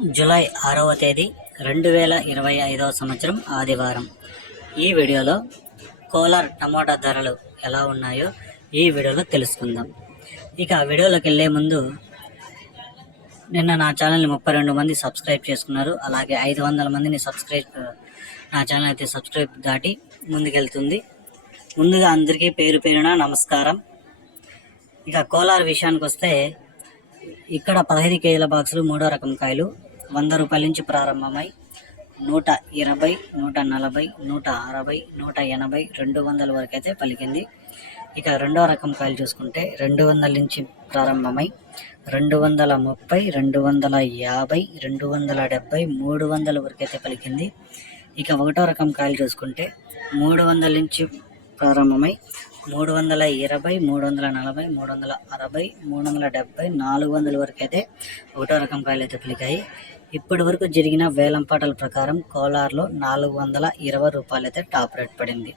July ఆరవ తేదీ రెండు వేల ఇరవై ఐదవ సంవత్సరం ఆదివారం. ఈ వీడియోలో కోలార్ టమోటా ధరలు ఎలా ఉన్నాయో ఈ వీడియోలో తెలుసుకుందాం. ఇక వీడియోలోకి వెళ్ళే ముందు నిన్న నా ఛానల్ని ముప్పై రెండు మంది సబ్స్క్రైబ్ చేసుకున్నారు. అలాగే ఐదు వందల మందిని సబ్స్క్రైబ్ నా ఛానల్ అయితే సబ్స్క్రైబ్ దాటి ముందుకెళ్తుంది. ముందుగా అందరికీ పేరు పేరున నమస్కారం. ఇక కోలార్ విషయానికి వస్తే ఇక్కడ పదహైదు కేజీల బాక్సులు మూడో రకం కాయలు వంద రూపాయల నుంచి ప్రారంభమై నూట ఇరవై నూట నలభై నూట అరవై నూట ఎనభై రెండు వందల వరకు అయితే పలికింది. ఇక రెండో రకం కాయలు చూసుకుంటే రెండు వందల నుంచి ప్రారంభమై రెండు వందల ముప్పై రెండు వందల యాభై రెండు వందల డెబ్బై మూడు వందల వరకు అయితే పలికింది. ఇక ఒకటో రకం కాయలు చూసుకుంటే మూడు వందల నుంచి ప్రారంభమై మూడు వందల ఇరవై మూడు వందల నలభై మూడు వందల అరవై మూడు వందల డెబ్బై నాలుగు వందల వరకు అయితే ఒకటో రకం కాయలు అయితే పలికాయి. ఇప్పటి వరకు జరిగిన వేలంపాటల ప్రకారం కోలార్లో నాలుగు వందల ఇరవై రూపాయలైతే టాప్ రేట్ పడింది.